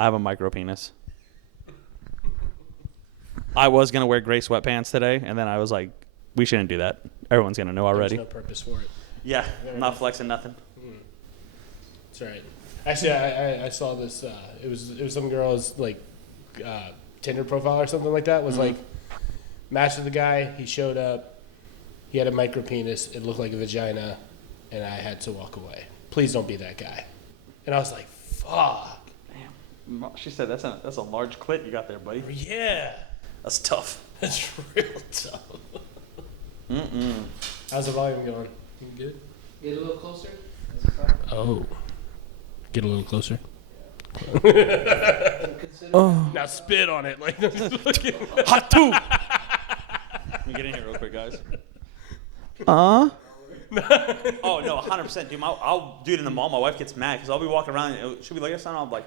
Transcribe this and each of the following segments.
I have a micro penis. I was going to wear gray sweatpants today, and then I was like, we shouldn't do that. Everyone's going to know already. There's no purpose for it. Yeah, I'm not flexing nothing. That's right. Actually, I saw this. It was some girl's like Tinder profile or something like that. Was like matched with the guy. He showed up. He had a micro penis. It looked like a vagina, and I had to walk away. Please don't be that guy. And I was like, fuck. Damn. She said that's a large clit you got there, buddy. Yeah. That's tough. That's real tough. How's the volume going? You good? Get a little closer. Oh. Get a little closer. Oh. Now spit on it. Like hot too. Let me get in here real quick, guys. Oh no, 100%, dude. I'll do it in the mall. My wife gets mad because I'll be walking around and she'll be like, "Son," I'm like,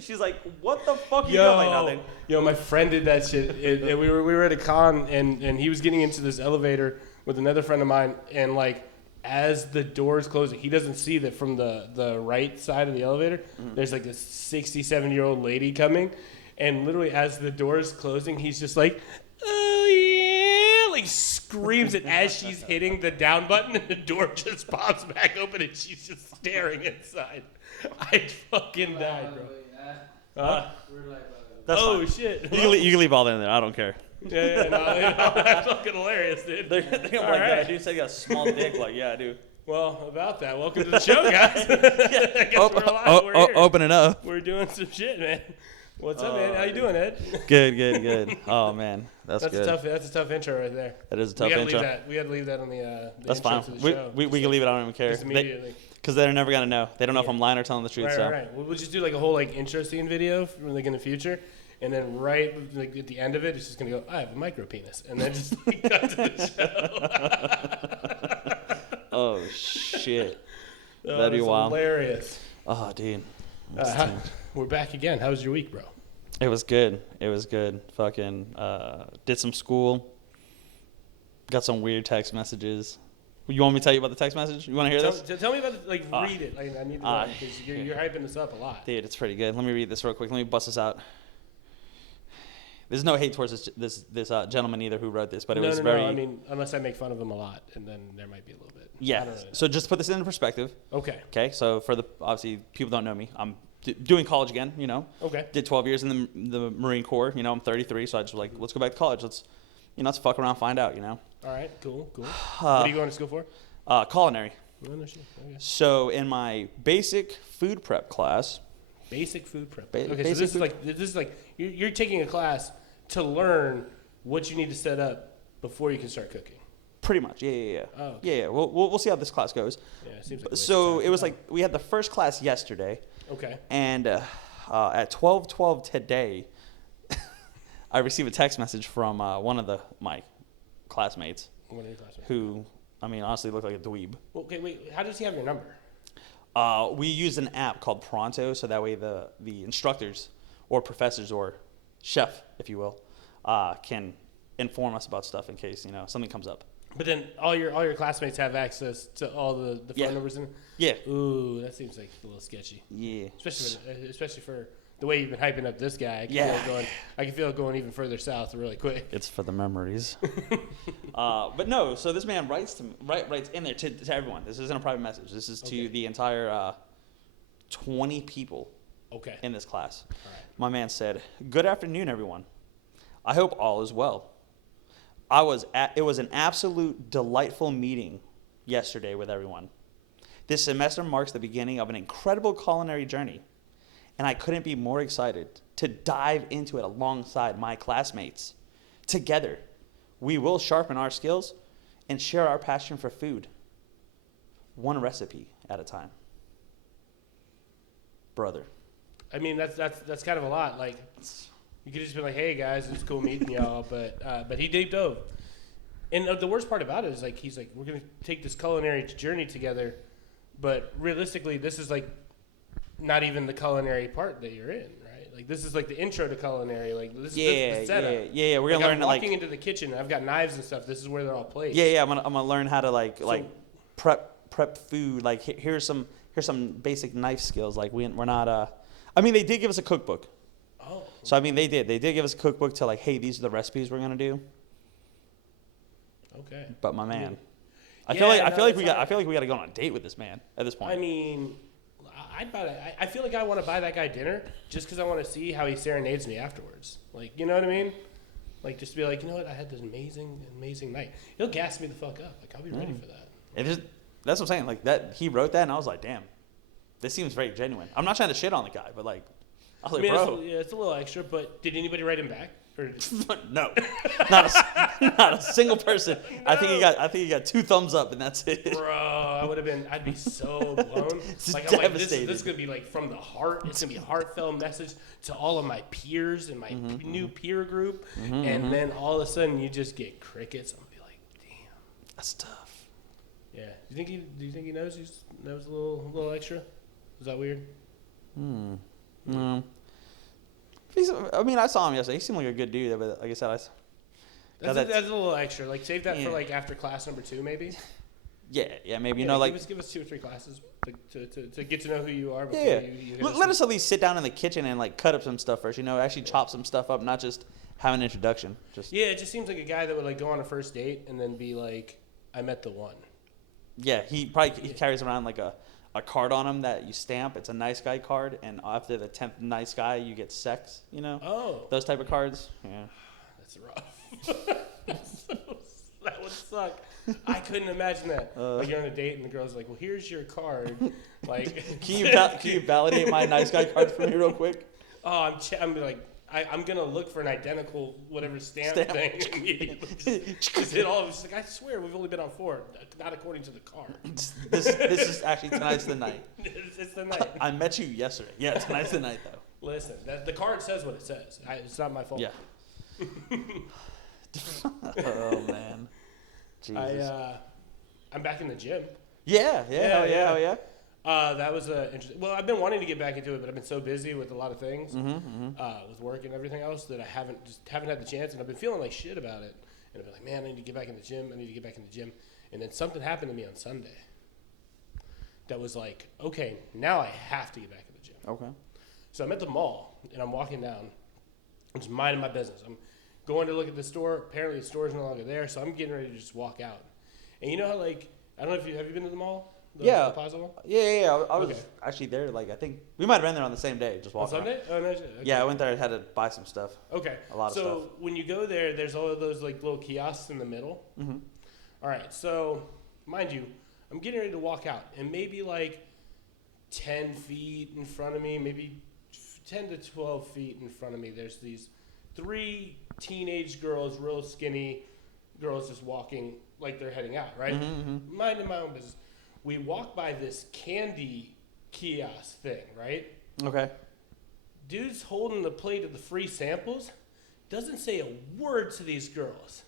She's like, "What the fuck are you doing?" Like nothing. Yo, my friend did that shit. And we were at a con and he was getting into this elevator with another friend of mine, and like as the doors closing, he doesn't see that from the right side of the elevator, there's like this 67-year-old lady coming, and literally as the door's closing, he's just like, "Oh yeah," like screams it as she's hitting the down button, and the door just pops back open and she's just staring inside. I fucking died, bro. That's oh fine. shit! You can leave all that in there. I don't care. Yeah, no, that's fucking hilarious, dude. They're like, yeah, dude said you got a small dick. Like, yeah, I do. Well, about that, welcome to the show, guys. I guess we're alive. We're here. Open it up. We're doing some shit, man. What's up, man? How you doing, Ed? Good. Oh man, that's good. That's a tough intro right there. That is a tough intro. We gotta leave that on the that's intro fine. to the show. We can leave it. I don't even care. Just immediately. Because they're never gonna know. They don't know if I'm lying or telling the truth. Right. We'll just do like a whole like intro scene video from like in the future, and then right like at the end of it, it's just gonna go, "I have a micro penis," and then just like, cut to the show. Oh shit. That'd be wild. Hilarious. Oh, dude. We're back again. How was your week, bro? It was good. Fucking did some school. Got some weird text messages. You want me to tell you about the text message? You want to hear this? Tell me about it. Like, read it. Like, I need to know because you're hyping this up a lot. Dude, it's pretty good. Let me read this real quick. Let me bust this out. There's no hate towards this gentleman either who wrote this, but it was very. No. I mean, unless I make fun of him a lot, and then there might be a little bit. Yeah. Really so just to put this into perspective. Okay. So for the obviously people don't know me. I'm doing college again. You know. Okay. Did 12 years in the Marine Corps. You know, I'm 33, so I just like let's go back to college. Let's fuck around, find out. You know. All right. Cool. What are you going to school for? Culinary. No shit. Okay. So in my basic food prep class. Basic food prep. Okay, so this is like you're taking a class to learn what you need to set up before you can start cooking. Pretty much, yeah. Oh, okay. Yeah. We'll see how this class goes. Yeah, it seems like. So it was like we had the first class yesterday. Okay. And at 12:12 today, I received a text message from one of my classmates. One of your classmates. Who, I mean, honestly looked like a dweeb. Well, okay, wait. How does he have your number? We use an app called Pronto, so that way the instructors or professors or chef, if you will, can inform us about stuff in case something comes up. But then all your classmates have access to all the phone numbers in. Yeah. Ooh, that seems like a little sketchy. Yeah. Especially for the way you've been hyping up this guy. I can feel it going even further south really quick. It's for the memories. But no, so this man writes in there to everyone. This isn't a private message. This is to the entire 20 people in this class. All right. My man said, "Good afternoon, everyone. I hope all is well. It was an absolute delightful meeting yesterday with everyone. This semester marks the beginning of an incredible culinary journey, and I couldn't be more excited to dive into it alongside my classmates. Together, we will sharpen our skills and share our passion for food, one recipe at a time." Brother. I mean, that's kind of a lot. Like, you could just be like, "Hey guys, it's cool meeting y'all," but he deep dove. And the worst part about it is like he's like, "We're gonna take this culinary journey together," but realistically, this is like not even the culinary part that you're in, right? Like this is like the intro to culinary. Like this is the setup. Yeah. We're gonna learn I'm walking into the kitchen. I've got knives and stuff. This is where they're all placed. Yeah. I'm gonna learn how to like prep food. Like here's some here's some basic knife skills. Like we're not. I mean, they did give us a cookbook. Oh. So I mean, they did give us a cookbook to like, hey, these are the recipes we're gonna do. Okay. But my man, I Yeah, feel like no, we that's got to go on a date with this man at this point. I mean, I'd buy that. I feel like I want to buy that guy dinner just because I want to see how he serenades me afterwards. Like, you know what I mean? Like, just to be like, you know what? I had this amazing night. He'll gas me the fuck up. Like, I'll be ready for that. That's what I'm saying. Like that, he wrote that, and I was like, damn, this seems very genuine. I'm not trying to shit on the guy, but like, I was like, bro, it's a little extra. But did anybody write him back? Or no, not a single person. No. I think he got 2 thumbs up, and that's it. Bro, I'd be so blown. It's like, devastating. This is gonna be like from the heart. It's gonna be a heartfelt message to all of my peers and my new peer group, and then all of a sudden you just get crickets. I'm gonna be like, damn, that's tough. Yeah. Do you think he knows a little extra? Is that weird? No. I mean, I saw him yesterday. He seemed like a good dude, but like I said, that's a little extra. Like, save that for like after class number 2, maybe. Yeah, maybe give us 2 or 3 classes to get to know who you are. Yeah. Let us at least sit down in the kitchen and like cut up some stuff first. Actually chop some stuff up, not just have an introduction. It just seems like a guy that would like go on a first date and then be like, I met the one. Yeah, he carries around like a card on him that you stamp. It's a nice guy card, and after the 10th nice guy, you get sex. Oh, those type of cards. Yeah, that's rough. That would suck. I couldn't imagine that. Like, you're on a date and the girl's like, "Well, here's your card." Like, can you validate my nice guy card for me real quick? Oh, I'm gonna look for an identical whatever stamp. Thing immediately. Just hit all of it. She's like, I swear we've only been on 4, not according to the card. This is actually tonight's the night. It's the night. I met you yesterday. Yeah, tonight's the night though. Listen, the card says what it says. It's not my fault. Yeah. Oh man. Jesus. I'm back in the gym. Yeah. That was interesting. Well, I've been wanting to get back into it, but I've been so busy with a lot of things, with work and everything else, that I haven't had the chance, and I've been feeling like shit about it. And I've been like, man, I need to get back in the gym. And then something happened to me on Sunday that was like, okay, now I have to get back in the gym. Okay. So I'm at the mall, and I'm walking down. I'm just minding my business. I'm going to look at the store. Apparently the store's no longer there, so I'm getting ready to just walk out. And you know how, like, I don't know if have you been to the mall? Yeah. Plaza Mall? Yeah. I was actually there. Like, I think we might have been there on the same day, just walking. On Sunday? Oh, no. Okay. Yeah, I went there and had to buy some stuff. Okay. A lot of stuff. So when you go there, there's all of those like little kiosks in the middle. Mm-hmm. All right. So mind you, I'm getting ready to walk out, and maybe like 10 feet in front of me, maybe 10 to 12 feet in front of me, there's these 3 teenage girls, real skinny girls, just walking like they're heading out, right? Mm-hmm. Minding my own business. We walk by this candy kiosk thing, right? Okay. Dude's holding the plate of the free samples, doesn't say a word to these girls.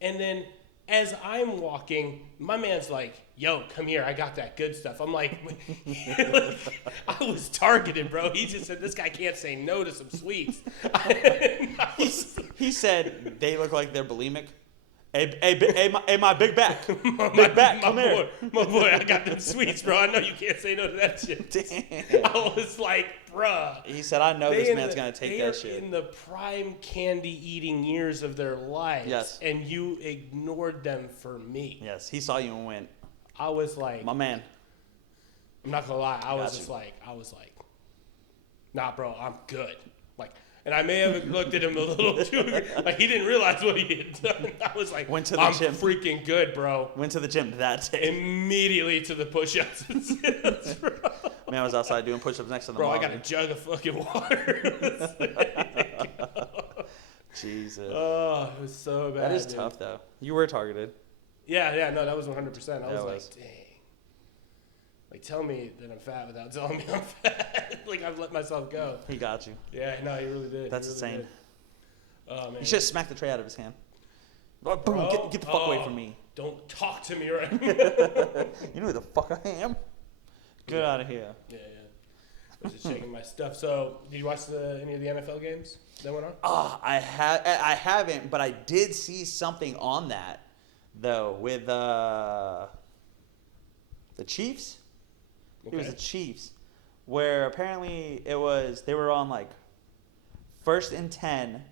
And then as I'm walking, my man's like, yo, come here, I got that good stuff. I'm like, I was targeted, bro. He just said, this guy can't say no to some sweets. He said, they look like they're bulimic. Hey, my big back. Big back, come here. My boy, I got them sweets, bro. I know you can't say no to that shit. Damn. I was like, bruh. He said, I know this man's going to take that shit. They're in the prime candy-eating years of their lives. Yes. And you ignored them for me. Yes, he saw you and went. I was like. My man. I'm not going to lie. I was like, nah, bro, I'm good. Like, and I may have looked at him a little too, like he didn't realize what he had done. I was like, went to the I'm gym. Freaking good, bro. Went to the gym that day. Immediately to the push-ups and sit-ups, bro. Man was outside doing push-ups next to the bro, mom. I got a jug of fucking water. Jesus. Oh, it was so bad. That is tough, though. You were targeted. Yeah, no, that was 100%. I was like, dang. Like, tell me that I'm fat without telling me I'm fat. Like, I've let myself go. He got you. Yeah, no, he really did. That's really insane. Did. Oh, man. You should have smacked the tray out of his hand. Boom, get the fuck away from me. Don't talk to me right You know who the fuck I am? Get out of here. Yeah. I was just checking my stuff. So, did you watch any of the NFL games that went on? I haven't, but I did see something on that, though, with the Chiefs. It was Okay. the Chiefs, where apparently they were on like 1st and 10,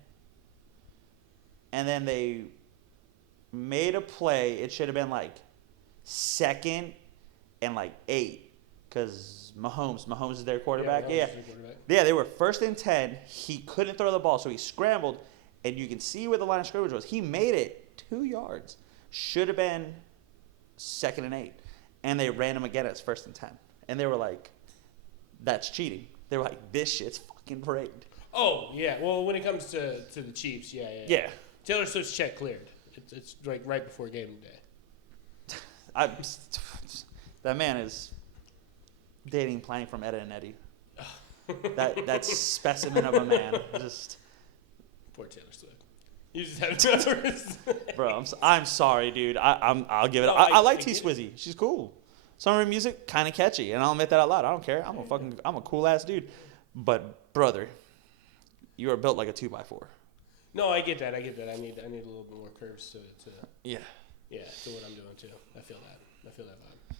and then they made a play. It should have been like 2nd and like 8, because Mahomes is their quarterback. Mahomes Yeah, is their quarterback. yeah, they were 1st and 10. He couldn't throw the ball, so he scrambled, and you can see where the line of scrimmage was. He made it 2 yards. Should have been 2nd and 8, and they ran him again as 1st and 10, and they were like, "That's cheating." They were like, "This shit's fucking rigged." Oh yeah. Well, when it comes to the Chiefs, yeah. Yeah. Taylor Swift's check cleared. It's like right before game day. That man is dating planning from Etta and Eddie. that specimen of a man. Just, Poor Taylor Swift. You just have numbers. bro, I'm sorry, dude. I'll give it. No, I like I T get it. Swizzy. She's cool. Some of her music kind of catchy, and I'll admit that out loud. I don't care. I'm a cool ass dude. But brother, you are built like a 2x4. No, I get that. I need a little bit more curves to Yeah. to what I'm doing too. I feel that vibe.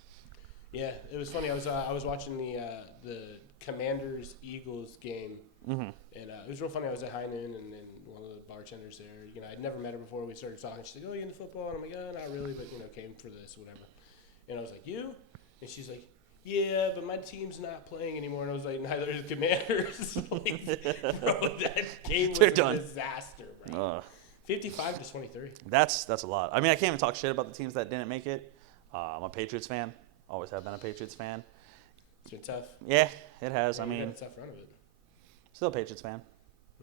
Yeah, it was funny. I was watching the Commanders Eagles game, Mm-hmm. and it was real funny. I was at High Noon, and one of the bartenders there, I'd never met her before. We started talking. She's like, "Oh, you into football?" And I'm like, "Oh, not really, but came for this or whatever." And I was like, "You?" And she's like, "Yeah, but my team's not playing anymore." And I was like, "Neither is Commanders." Like, bro, that game was They're a done. disaster, bro. 55-23. That's a lot. I mean, I can't even talk shit about the teams that didn't make it. I'm a Patriots fan. Always have been a Patriots fan. It's been tough. Yeah, it has. I We had mean, a tough run of it. still a Patriots fan.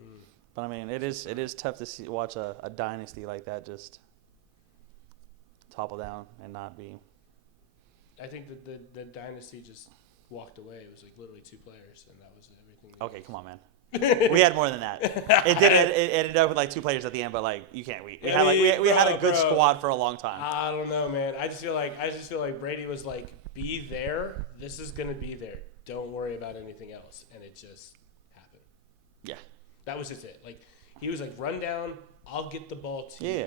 Mm. But I mean, it is tough to watch a dynasty like that just topple down and not be. I think that the dynasty just walked away. It was like literally 2 players, and that was everything. Okay, come on, man. We had more than that. It did. It ended up with like 2 players at the end, but like you can't. We had like we had a good Bro. squad for a long time. I don't know, man. I just feel like Brady was like, "Be there. This is gonna be there. Don't worry about anything else," and it just happened. Yeah. That was just it. Like he was like, "Run down. I'll get the ball to you. Yeah.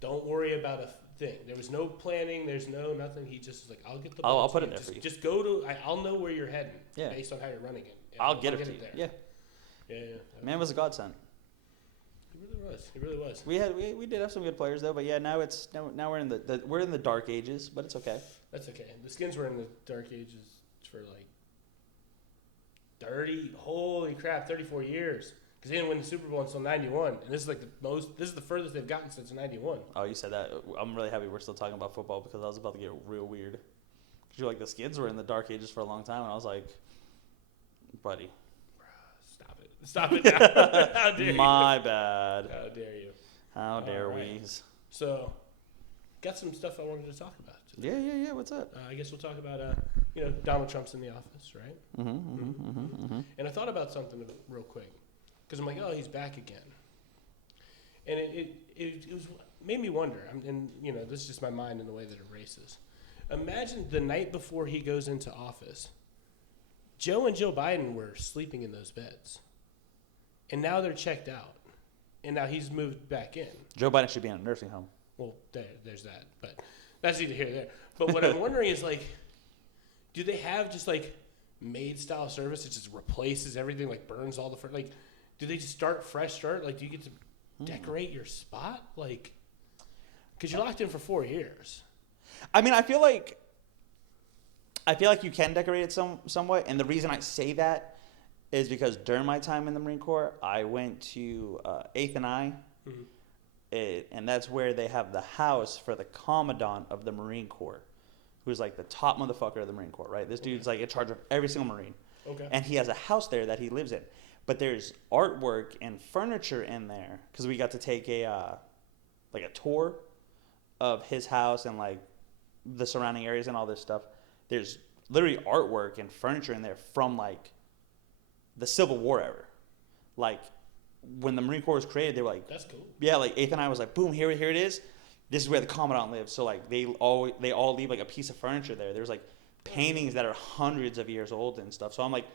Don't worry about a thing." There was no planning. There's no nothing. He just was like, "I'll get the ball. I'll to put you. it there just, for you. Just go to. I'll know where you're heading. Yeah. Based on how you're running it. And I'll get it to you. there. Yeah. Yeah. Man was a godsend. He really was. We did have some good players though, but yeah, now we're in the dark ages, but it's okay. That's okay. The Skins were in the dark ages for like 34 years. Because they didn't win the Super Bowl until 91. And this is like this is the furthest they've gotten since 91. Oh, you said that. I'm really happy we're still talking about football because I was about to get real weird. Because you're like, the Skins were in the dark ages for a long time, and I was like, buddy. Stop it now. How dare you? My bad. How dare you? How dare right. we? So, got some stuff I wanted to talk about today. Yeah. What's up? I guess we'll talk about, Donald Trump's in the office, right? And I thought about something real quick. Because I'm like, oh, he's back again. And it was made me wonder. This is just my mind and the way that it races. Imagine the night before he goes into office, Joe and Joe Biden were sleeping in those beds. And now they're checked out. And now he's moved back in. Joe Biden should be in a nursing home. Well, there's that. But that's neither here nor there. But what I'm wondering is, like, do they have just, like, maid-style service that just replaces everything, like, burns all the... Like, do they just start fresh start? Like, do you get to decorate your spot? Like, because you're locked in for 4 years. I mean, I feel like you can decorate it somewhat, and the reason I say that is because during my time in the Marine Corps, I went to 8th and I, and that's where they have the house for the Commandant of the Marine Corps, who's like the top motherfucker of the Marine Corps, right? This dude's like in charge of every single Marine. Okay. And he has a house there that he lives in. But there's artwork and furniture in there because we got to take a tour of his house and like the surrounding areas and all this stuff. There's literally artwork and furniture in there from like the Civil War era. Like when the Marine Corps was created, they were like, that's cool. Yeah, like 8th and I was like, boom, here it is. This is where the Commandant lives. So like they all leave like a piece of furniture there. There's like paintings that are hundreds of years old and stuff. So I'm like,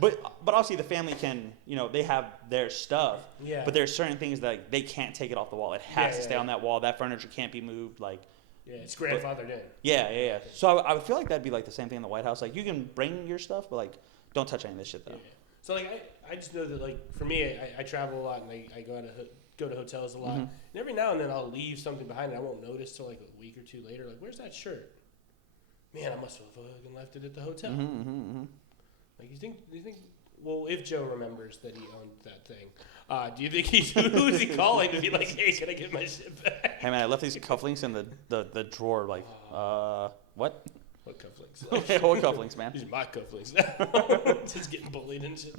but obviously the family can, they have their stuff. Yeah. But there's certain things that like, they can't take it off the wall. It has to stay on that wall. That furniture can't be moved. Like, Yeah, it's grandfathered in. Yeah. So I would feel like that'd be like the same thing in the White House. Like you can bring your stuff, but like don't touch any of this shit though. Yeah. So like I just know that like for me I travel a lot and I go to hotels a lot and every now and then I'll leave something behind and I won't notice till like a week or two later, like where's that shirt? Man, I must have fucking left it at the hotel. Like you think well, if Joe remembers that he owned that thing, do you think who is he calling to be like, hey, can I get my shit back? Hey man, I left these cufflinks in the drawer. Like, what? What cufflinks? What cufflinks, man? These are my cufflinks now. Just getting bullied and shit.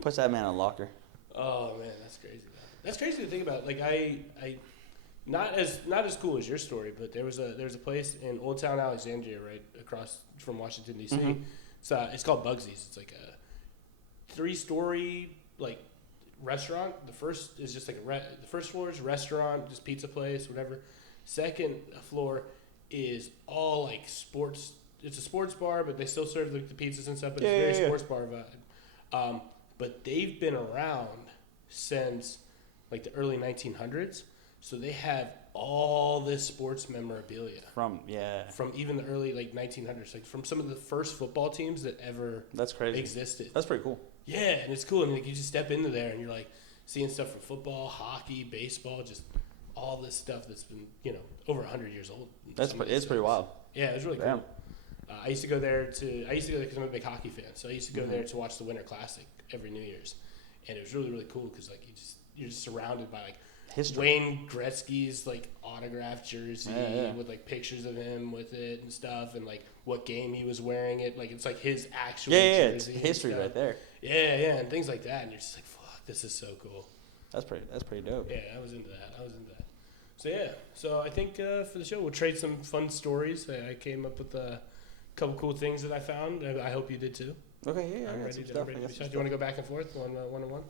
Puts that man in a locker. Oh man, that's crazy. That's crazy to think about. Like I not as cool as your story, but there was a place in Old Town Alexandria right across from Washington D.C. It's called Bugsy's. It's like a 3-story like restaurant. The first is just like the first floor is a restaurant, just pizza place, whatever. Second floor is all like sports. It's a sports bar, but they still serve like the pizzas and stuff. But it's very sports bar vibe. But they've been around since like the early 1900s, so they have all this sports memorabilia from even the early like 1900s, like from some of the first football teams that ever existed. That's pretty cool. Yeah, and it's cool. And like, you just step into there and you're like seeing stuff from football, hockey, baseball, just all this stuff that's been over 100 years old. It's pretty wild. Yeah, it was really cool. I used to go there because I'm a big hockey fan, so I used to go there to watch the Winter Classic every New Year's, and it was really really cool because like you're just surrounded by like history. Wayne Gretzky's like autographed jersey with like pictures of him with it and stuff, and like what game he was wearing it. Like it's like his actual jersey. It's history right there. Yeah, and things like that, and you're just like, fuck, this is so cool. That's pretty dope. Yeah, I was into that. So I think for the show we'll trade some fun stories. I came up with a couple cool things that I found. I hope you did too. Okay, yeah. I'm ready to do you want to go back and forth one on one?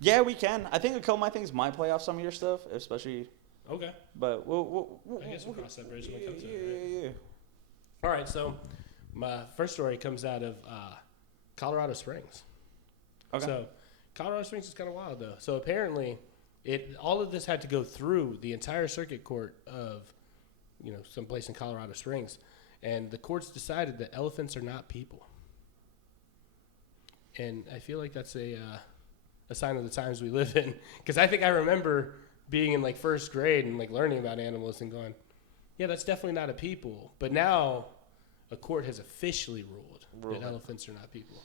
Yeah, we can. I think a couple of my things might play off some of your stuff, especially. Okay. But I guess we'll cross that bridge when it comes to it. Right? Yeah. All right, so my first story comes out of Colorado Springs. Okay. So Colorado Springs is kind of wild though. So apparently, all of this had to go through the entire circuit court of, some place in Colorado Springs, and the courts decided that elephants are not people. And I feel like that's a sign of the times we live in, because I think I remember being in like first grade and like learning about animals and going, yeah, that's definitely not a people. But now a court has officially ruled that elephants are not people.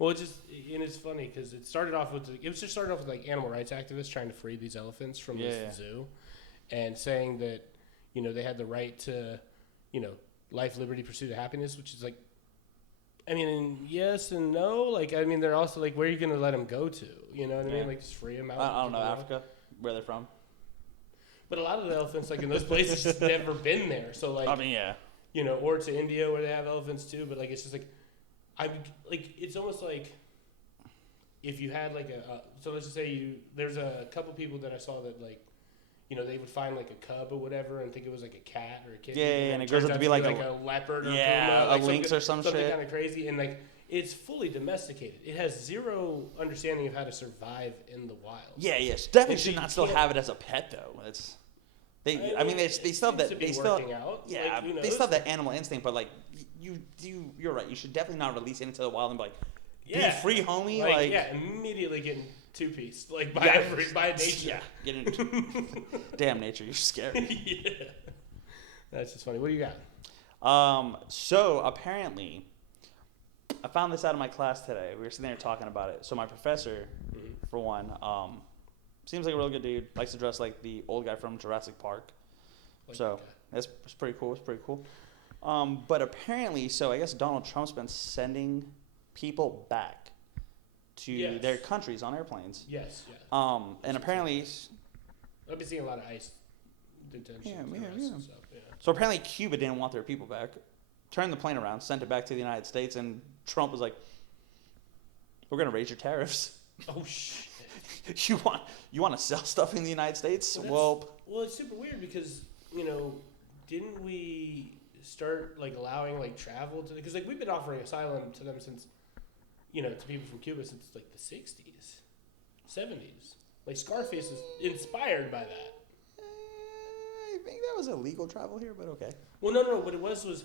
Well, it's funny because it started off with like animal rights activists trying to free these elephants from this zoo, and saying that they had the right to life, liberty, pursuit of happiness, which is like, I mean, yes and no. Like, I mean, they're also like, where are you going to let them go to? You know what I mean? Like, just free them out. I don't know, Africa, where they're from. But a lot of the elephants, like in those places, just never been there. So like, I mean, yeah. Or to India where they have elephants too. But like, it's just like, it's almost like if you had like so let's just say there's a couple people that I saw that like, they would find like a cub or whatever and think it was like a cat or a kitten. Yeah, and it goes up to be like a leopard or a lynx or some shit. Something kind of crazy. And like, it's fully domesticated. It has zero understanding of how to survive in the wild. Yeah. Definitely should not still have it as a pet though. They still have that. They still, yeah, like, they still have that animal instinct. But like, you're right. You should definitely not release it into the wild and be like, be free, homie. Like immediately getting two-pieced, like by nature. Yeah, damn nature, you're scary. Yeah, that's just funny. What do you got? So apparently, I found this out of my class today. We were sitting there talking about it. So my professor, for one, seems like a real good dude. Likes to dress like the old guy from Jurassic Park. So it's pretty cool. It's pretty cool. But apparently, so I guess Donald Trump's been sending people back to their countries on airplanes. Yes. And apparently, I've been seeing a lot of ICE detention. Yeah. So apparently, Cuba didn't want their people back. Turned the plane around, sent it back to the United States, and Trump was like, "We're gonna raise your tariffs." Oh shit! you want to sell stuff in the United States? Well, it's super weird because didn't we start like allowing like travel to because like we've been offering asylum to them since to people from Cuba since like the 60s, 70s. Like Scarface is inspired by that. think that was illegal travel here, but okay. Well, no. What it was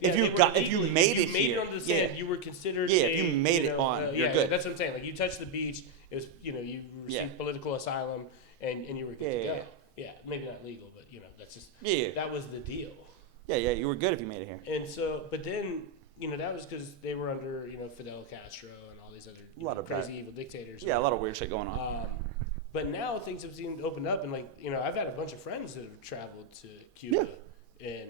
If you made it here, onto the sand, you were considered. Yeah, if you made it on, you're good. That's what I'm saying. Like you touched the beach, it was you received political asylum, and you were good to go. Yeah, maybe not legal, but that's just that was the deal. Yeah, you were good if you made it here. And so, but then that was because they were under Fidel Castro and all these other crazy evil dictators. Yeah, a lot of weird shit going on. But now things have seemed to open up, and I've had a bunch of friends that have traveled to Cuba, and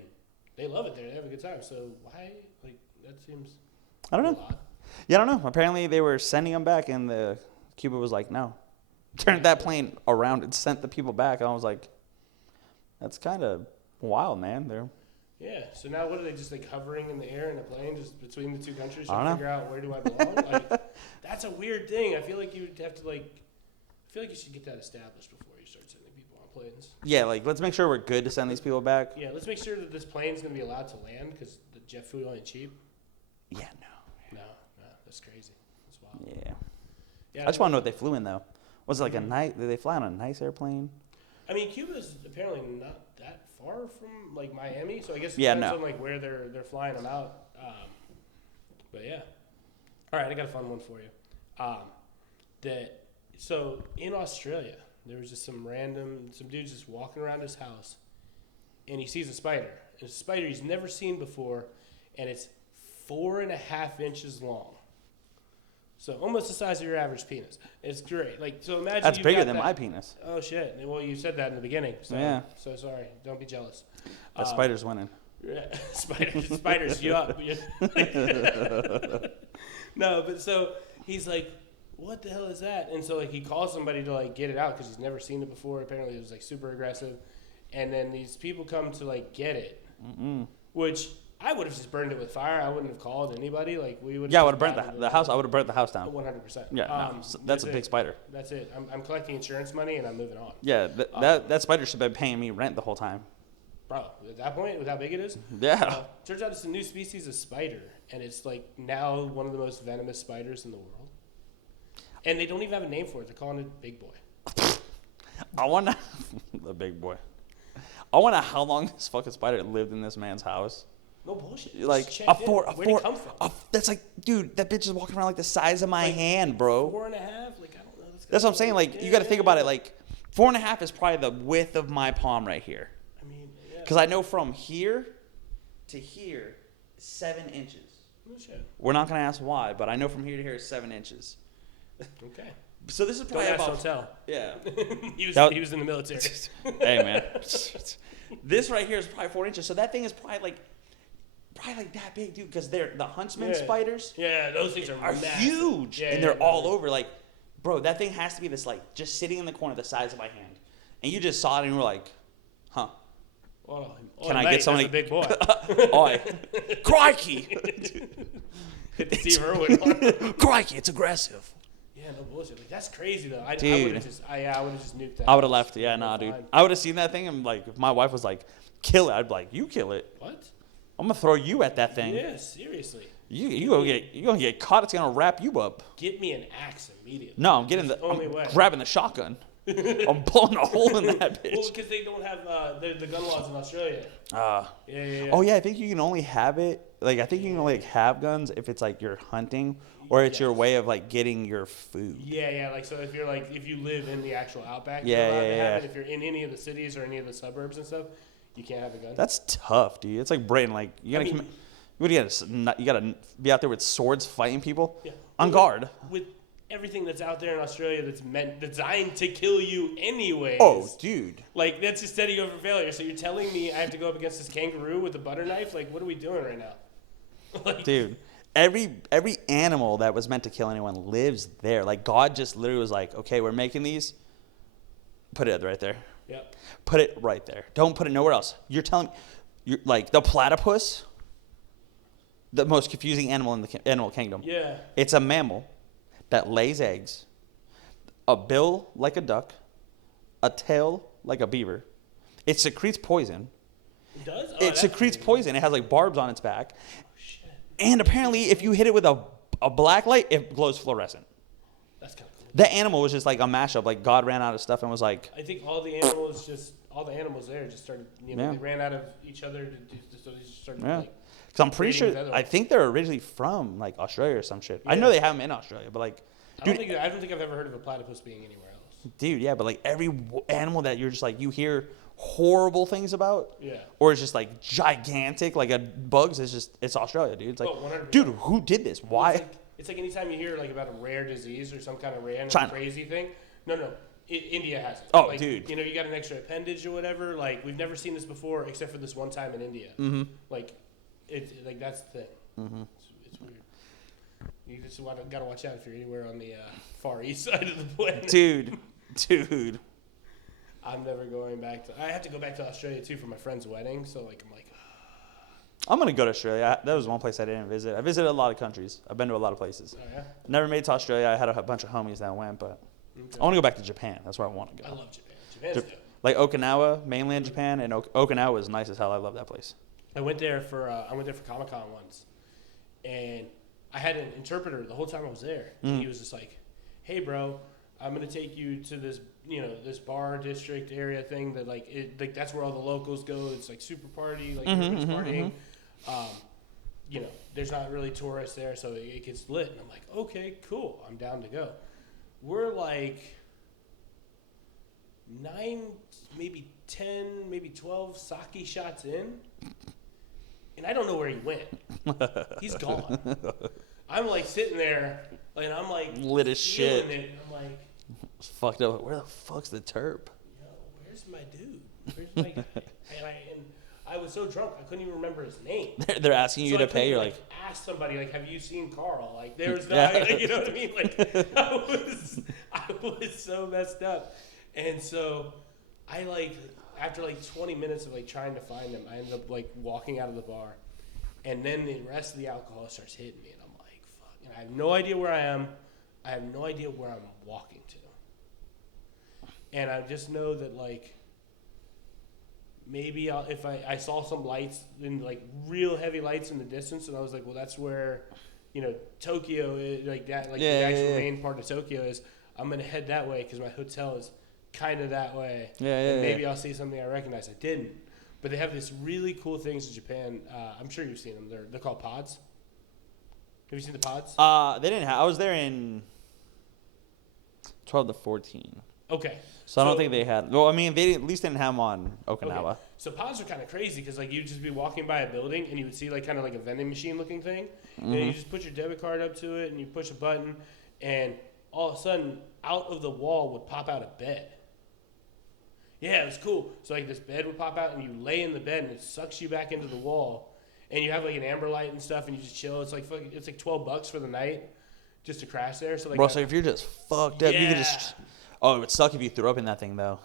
they love it there. They have a good time. So why, that seems I don't know. odd. Yeah, I don't know. Apparently they were sending them back, and Cuba was like, no. Turned that plane around and sent the people back. And I was like, that's kind of wild, man. Yeah. So now what are they just hovering in the air in a plane just between the two countries I trying don't to figure out where do I belong? That's a weird thing. I feel like you would have to I feel like you should get that established before you start sending people on planes. Yeah, let's make sure we're good to send these people back. Yeah, let's make sure that this plane's going to be allowed to land because the jet fuel ain't cheap. Yeah, No, that's crazy. That's wild. Yeah. I just want to know what they flew in, though. Was it did they fly on a nice airplane? I mean, Cuba's apparently not that far from Miami, so I guess it depends on where they're flying them out. But yeah. All right, I got a fun one for you. So in Australia, there was just some dude's just walking around his house, and he sees a spider. And it's a spider he's never seen before, and it's 4.5 inches long. So almost the size of your average penis. It's great. So imagine that's bigger than my penis. Oh shit! Well, you said that in the beginning. So, yeah. So sorry. Don't be jealous. That spider's winning. Yeah, spiders you up. No, but so he's like, what the hell is that? And so he calls somebody to get it out because he's never seen it before. Apparently it was super aggressive, and then these people come to get it, which I would have just burned it with fire. I wouldn't have called anybody. We would. Yeah, I would have burnt the house. I would have burnt the house down. 100%. Yeah, that's a big spider. That's it. I'm collecting insurance money and I'm moving on. Yeah, that spider should have been paying me rent the whole time. Bro, at that point, with how big it is? Yeah. Turns out it's a new species of spider, and it's now one of the most venomous spiders in the world. And they don't even have a name for it. They're calling it Big Boy. I wonder the big boy. I wonder how long this fucking spider lived in this man's house. No bullshit. Where'd it come from? That's dude, that bitch is walking around the size of my hand, bro. 4.5? I don't know. That's what I'm saying. You got to think about it. 4.5 is probably the width of my palm right here. I mean, yeah. Because I know from here to here, 7 inches. Oh, shit. We're not going to ask why, but I know from here to here is 7 inches. Okay. So this is probably don't ask, don't tell. Yeah. he was in the military. Hey, man. This right here is probably 4 inches. So that thing is probably that big, dude, because they're the huntsman spiders. Yeah, those things are huge, and they're all over. Bro, that thing has to be this just sitting in the corner the size of my hand, and you just saw it and you were like, huh? Can I get somebody? Big boy. Oi, crikey! Hit the Steve Irwin one. Crikey, it's aggressive. Yeah, no bullshit. That's crazy though. I Dude. would have just nuked that. I would have left. Yeah, nah, dude. I would have seen that thing and if my wife was like, kill it, I'd be like, you kill it. What? I'm gonna throw you at that thing. Yeah, seriously. You gonna get caught. It's gonna wrap you up. Get me an axe immediately. No, I'm grabbing the shotgun. I'm pulling a hole in that bitch. Well, because they don't have the gun laws in Australia. Yeah. Oh yeah, I think you can only have it. I think you can only have guns if it's you're hunting or it's your way of getting your food. Yeah. So if you live in the actual outback, yeah. If you're in any of the cities or any of the suburbs and stuff, you can't have a gun. That's tough, dude. It's like Britain. You gotta be out there with swords fighting people on guard. With everything that's out there in Australia that's designed to kill you anyways. Oh, dude. That's just setting you up for failure. So you're telling me I have to go up against this kangaroo with a butter knife? What are we doing right now? Dude, every animal that was meant to kill anyone lives there. God just literally was like, okay, we're making these. Put it right there. Yep. Put it right there. Don't put it nowhere else. You're telling me, the platypus, the most confusing animal in the animal kingdom. Yeah. It's a mammal that lays eggs, a bill like a duck, a tail like a beaver. It secretes poison. It does? It secretes poison. It has barbs on its back. Oh, shit. And apparently if you hit it with a black light, it glows fluorescent. That's kind of cool. The animal was just a mashup. God ran out of stuff and was like... I think all the animals all the animals there just started, Yeah. they ran out of each other, so they just started Yeah. like. Because I'm pretty breeding sure, with other I ones. think they're originally from like Australia or some shit. I know Yeah. they have them in Australia, but like, I dude, don't think I've ever heard of a platypus being anywhere else. dude, yeah, but like every animal that you're just like, you hear horrible things about, Yeah. or it's just like gigantic, like a bugs, it's Australia, dude. It's like, Oh, 100%. dude, who did this? Why? It's like anytime you hear like about a rare disease or some kind of random China. crazy thing. No. India has it. Oh, like, dude. You got an extra appendage or whatever. Like we've never seen this before except for this one time in India. Mm-hmm. Like, like that's the thing. Mm-hmm. It's weird. You just gotta watch out if you're anywhere on the far east side of the planet. Dude. I'm never going back to. I have to go back to Australia too for my friend's wedding. So like I'm like. I'm gonna go to Australia. That was one place I didn't visit. I visited a lot of countries. I've been to a lot of places. Oh yeah. Never made it to Australia. I had a bunch of homies that went, but Okay. I want to go back to Japan. That's where I want to go. I love Japan. Japan's dope. Like Okinawa, mainland Japan, and Okinawa is nice as hell. I love that place. I went there for Comic-Con once, and I had an interpreter the whole time I was there. And he was just like, "Hey, bro, I'm gonna take you to this, this bar district area thing that like that's where all the locals go. It's like super party, like everybody's partying. There's not really tourists there, so it gets lit." And I'm like, "Okay, cool. I'm down to go." We're like 9, maybe 10, maybe 12 sake shots in. And I don't know where he went. He's gone. I'm like sitting there, and I'm like Lit as shit. feeling it. I'm like, It's fucked up. Where the fuck's the terp? yo, where's my dude? Where's my guy? And I was so drunk, I couldn't even remember his name. They're asking you So to I pay. You're couldn't, like, ask somebody, like, have you seen Carl? Like, there's Yeah. that, you know what I mean? Like, I was so messed up. And so I, like, after, like, 20 minutes of, like, trying to find him, I ended up, like, walking out of the bar. And then the rest of the alcohol starts hitting me, and I'm like, fuck. And I have no idea where I am. I have no idea where I'm walking to. And I just know that, like, maybe if I saw some lights, like real heavy lights in the distance, and I was like, well, that's where, Tokyo is, like that, like the actual main part of Tokyo is. I'm gonna head that way because my hotel is kind of that way. And maybe I'll see something I recognize. I didn't, but they have this really cool things in Japan. I'm sure you've seen them. They're called pods. Have you seen the pods? They didn't have. I was there in 12 to 14. Okay. So I don't think they had. Well, I mean, they at least didn't have them on Okinawa. Okay. So pods are kind of crazy because like you'd just be walking by a building and you would see like kind of like a vending machine looking thing, and you just put your debit card up to it and you push a button, and all of a sudden out of the wall would pop out a bed. Yeah, it was cool. So like this bed would pop out and you lay in the bed and it sucks you back into the wall, and you have like an amber light and stuff and you just chill. It's like $12 for the night just to crash there. So like Bro, so if you're just fucked up, you could just. Oh, it would suck if you threw up in that thing though.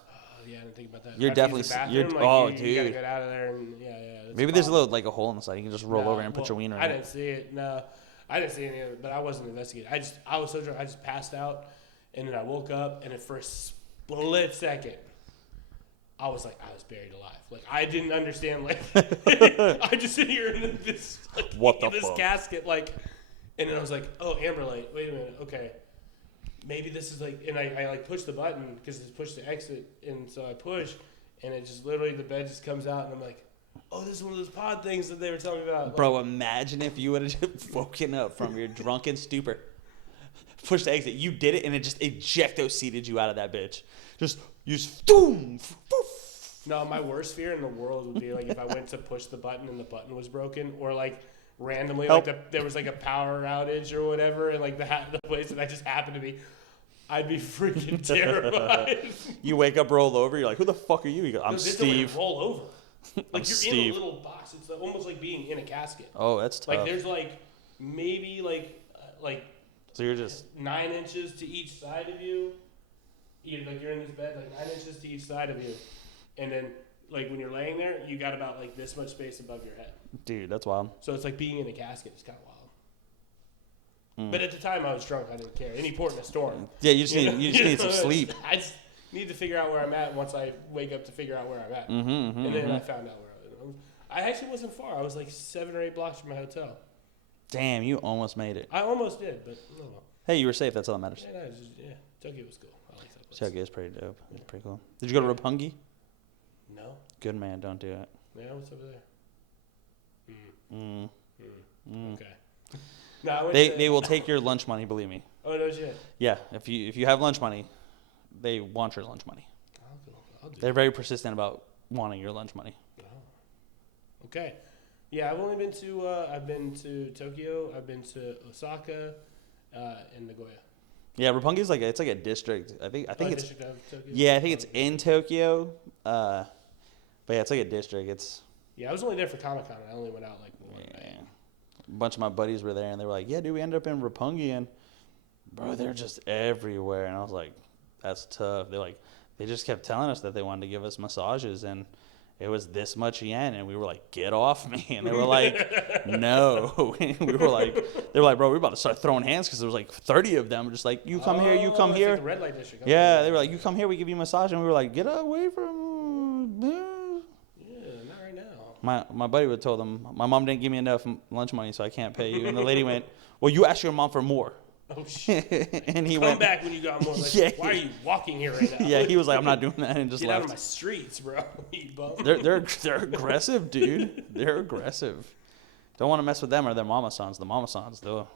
yeah, I didn't think about that. You're If I have to use definitely- the you're- bathroom, oh, you gotta dude. get out of there and that's Maybe a there's a problem. little like a hole in the side. You can just roll over and put your wiener in I it. didn't see it. No, I didn't see any of it, but I wasn't investigating. I was so drunk. I just passed out, and then I woke up, and for a split second, I was buried alive. Like I didn't understand. Like I just sit here in this What the in this fuck? casket, like, and then I was like, oh, amber light. Wait a minute. Okay. Maybe this is like, and I like push the button because it's pushed to exit, and so I push, and it just literally the bed just comes out, and I'm like, oh, this is one of those pod things that they were telling me about. Like, Bro, imagine if you would have just woken up from your drunken stupor, pushed the exit, you did it, and it just ejecto-seated you out of that bitch. You just, boom, poof. no, my worst fear in the world would be like if I went to push the button and the button was broken, or like randomly Help. like there was like a power outage or whatever, and like the place that I just happened to be, I'd be freaking terrified. You wake up, roll over, you're like, who the fuck are you? You go, I'm No, they have to, like, Steve. roll over. Like I'm you're Steve. in a little box. It's almost like being in a casket. Oh, that's tough. Like there's like maybe like So you're just, 9 inches to each side of you. You're in this bed, like 9 inches to each side of you, and then like when you're laying there, you got about like this much space above your head. dude, that's wild. So it's like being in a casket. It's kind of wild. But at the time, I was drunk. I didn't care. Any port in a storm. Yeah, you just need some sleep. I just need to figure out where I'm at once I wake up to figure out where I'm at. Mm-hmm, And then I found out where I was. I actually wasn't far. I was like 7 or 8 blocks from my hotel. Damn, you almost made it. I almost did, but no. Hey, you were safe. That's all that matters. Yeah, Tokyo was cool. I like that place. Tokyo is pretty dope. It's pretty cool. Did you go to Roppongi? No. Good man, don't do it. Yeah, what's over there? Okay. No, I went They will take your lunch money. Believe me. Oh no shit. Yeah, if you have lunch money, they want your lunch money. I'll do They're very persistent about wanting your lunch money. Oh. Okay. Yeah, I've been to Tokyo, I've been to Osaka, and Nagoya. Yeah, Roppongi is it's like a district. I think it's district of Tokyo? yeah, I think it's in Tokyo. But yeah, it's like a district. It's Yeah, I was only there for Comic-Con. I only went out like one night. A bunch of my buddies were there, and they were like, "Yeah, dude, we ended up in Roppongi, and bro, they're just everywhere." And I was like, "That's tough." They just kept telling us that they wanted to give us massages, and it was this much yen, and we were like, "Get off me!" And they were like, "No." And they were like, "Bro, we're about to start throwing hands because there was like 30 of them, just like, you come here, you come it's here." like the red light district. Yeah, they were like, "You come here, we give you a massage," and we were like, "Get away from." Yeah, not right now. My buddy would told them, "My mom didn't give me enough lunch money, so I can't pay you." And the lady went, "Well, you asked your mom for more." Oh shit! And he Come went back when you got more. Like, Yeah. Why are you walking here right now? Yeah, he was like, "I'm not doing that," and just Get left. out of my streets, bro. You bum. They're aggressive, dude. They're aggressive. Don't want to mess with them or their mama sons. The mama sons, they'll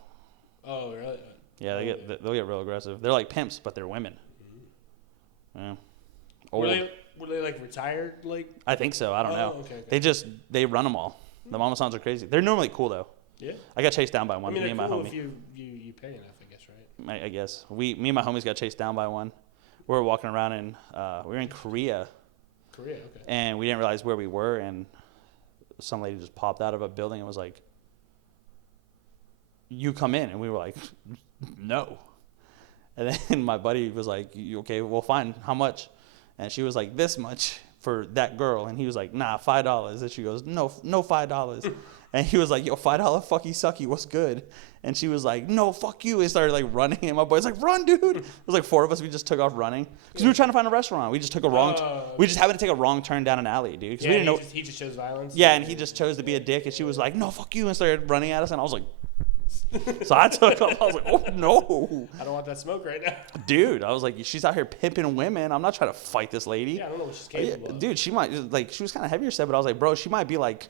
Oh really? yeah, they'll get real aggressive. They're like pimps, but they're women. Yeah. Were Old. they like retired? Like I think so. I don't know. Okay. They run them all. The mama sons are crazy. They're normally cool though. Yeah. I got chased down by I one. mean, Me they're and my cool homie. if you pay enough, I guess, right? I guess me and my homies got chased down by one. We were walking around in we were in Korea, Korea, okay. and we didn't realize where we were, and some lady just popped out of a building and was like, "You come in," and we were like, "No." And then my buddy was like, "Okay, well, fine. How much?" And she was like, "This much for that girl," and he was like, "Nah, $5." And she goes, "No, $5." And he was like, "Yo, $5 fucky sucky, what's good?" And she was like, "No, fuck you." And started like running, and my boy's like, "Run, dude!" It was like 4 of us. We just took off running because we were trying to find a restaurant. We just took a wrong. We just happened to take a wrong turn down an alley, dude. Because we didn't know. He just chose violence. Yeah, and he just chose to be a dick, and she was like, "No, fuck you," and started running at us, and I was like, so I took off. I was like, "Oh no, I don't want that smoke right now. dude!" I was like, "She's out here pimping women. I'm not trying to fight this lady." Yeah, I don't know what she's capable of. Dude, she might like she was kind of heavier set, but I was like, "Bro, she might be like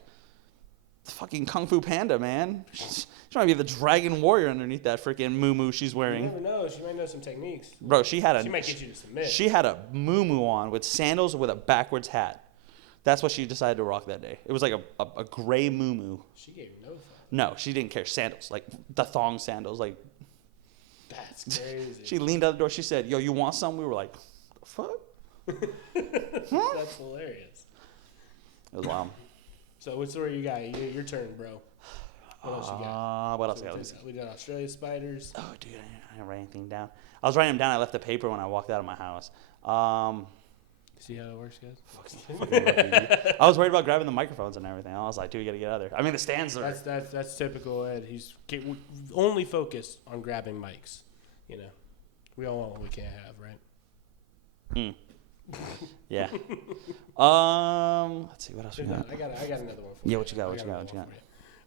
the fucking Kung Fu Panda, man. She might be the Dragon Warrior underneath that freaking moo she's You wearing." never know. She might know some techniques. Bro, she She might get you to submit. She had a moo on with sandals with a backwards hat. That's what she decided to rock that day. It was like a gray moo. She gave you no fuck. No, she didn't care. Sandals, like the thong sandals. Like That's crazy. she leaned out the door. She said, "Yo, you want some?" We were like, "The fuck?" That's hilarious. It was wild. So what story you got? Your turn, bro. What else you got? What else I got? Let me see. We did Australia spiders. Oh, dude, I didn't write anything down. I was writing them down. I left the paper when I walked out of my house. See how it works, guys? Fucking rookie. I was worried about grabbing the microphones and everything. I was like, dude, we got to get out of there. I mean, the stands are. That's typical Ed. He's only focused on grabbing mics. You know, we all want what we can't have, right? Yeah. Let's see what else we got. I got another one for you. Yeah, what you got?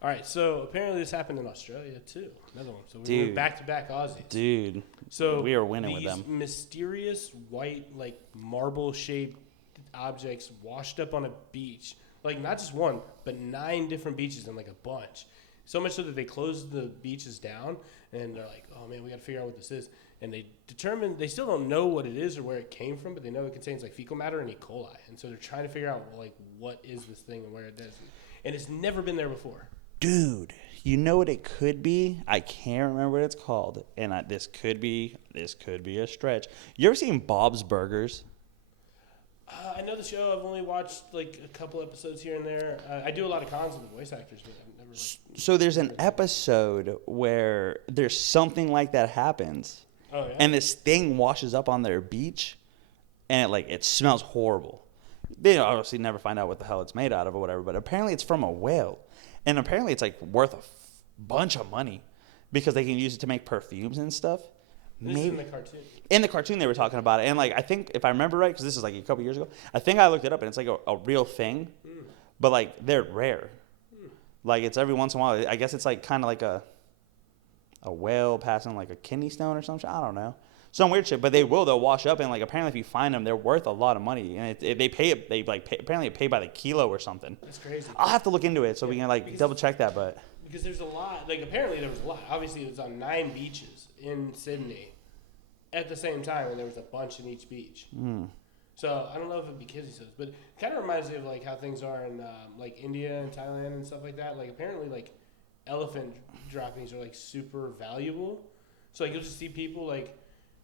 All right, so apparently this happened in Australia too. Another one. So we Dude. went back-to-back Aussies. Dude, So we are winning with these them. mysterious white, like marble-shaped objects washed up on a beach. Like not just one, but 9 different beaches and like a bunch. So much so that they closed the beaches down, and they're like, "Oh man, we got to figure out what this is." And they still don't know what it is or where it came from, but they know it contains like fecal matter and E. coli. And so they're trying to figure out like what is this thing and where it does. And it's never been there before. Dude, you know what it could be? I can't remember what it's called, and this could be a stretch. You ever seen Bob's Burgers? I know the show. I've only watched like a couple episodes here and there. I do a lot of cons with the voice actors, but I've never. So there's an episode where there's something like that happens, Oh yeah. and this thing washes up on their beach, and it smells horrible. They obviously never find out what the hell it's made out of or whatever, but apparently it's from a whale, and apparently it's like worth a bunch of money because they can use it to make perfumes and stuff. This is in the cartoon. In the cartoon, they were talking about it, and I think if I remember right, because this is like a couple years ago, I think I looked it up, and it's like a real thing, but they're rare. Like it's every once in a while. I guess it's like kind of like a a whale passing like a kidney stone or something. I don't know. Some weird shit, but they'll wash up, and like apparently if you find them, they're worth a lot of money, and they pay it. They like apparently pay by the kilo or something. That's crazy. I'll have to look into it so we can like double check that, but because there's a lot. Like apparently there was a lot. Obviously it was on 9 beaches in Sydney at the same time, and there was a bunch in each beach. So I don't know if it'd be kids' says, but it kind of reminds me of like how things are in like India and Thailand and stuff like that. Like apparently like elephant droppings are like super valuable. So like you'll just see people like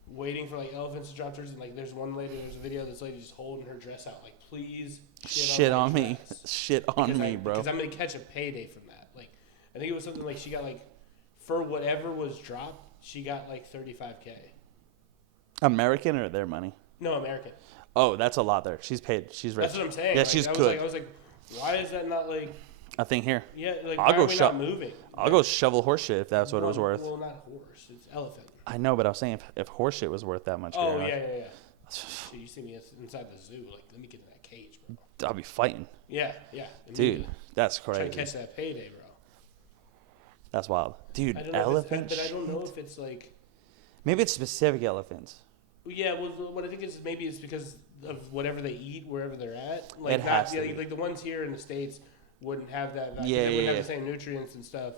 waiting for like elephants to drop theirs, and like there's a video of this lady just holding her dress out like, please shit on me, shit on me, bro. Because I'm gonna catch a payday from that. Like I think it was something like she got like for whatever was dropped, she got like $35K. American or their money? No, American. Oh, that's a lot there. She's paid. She's rich. That's what I'm saying. Yeah, like, she's good. I was like, why is that not like a thing here? Yeah, like I'll why go are we not moving? I'll go shovel horse shit if that's what it was worth. Well, not horse. It's elephant. I know, but I was saying if horse shit was worth that much. Oh, yeah. So you see me inside the zoo, like, let me get in that cage, bro. I'll be fighting. Yeah. Dude, that's crazy. Trying to catch that payday, bro. That's wild. Dude, elephant. But I don't know if it's like. Maybe it's specific elephants. Yeah, well, what I think is maybe it's because of whatever they eat wherever they're at. Like, It has to be. Like the ones here in the States wouldn't have that. Yeah, they wouldn't have the same nutrients and stuff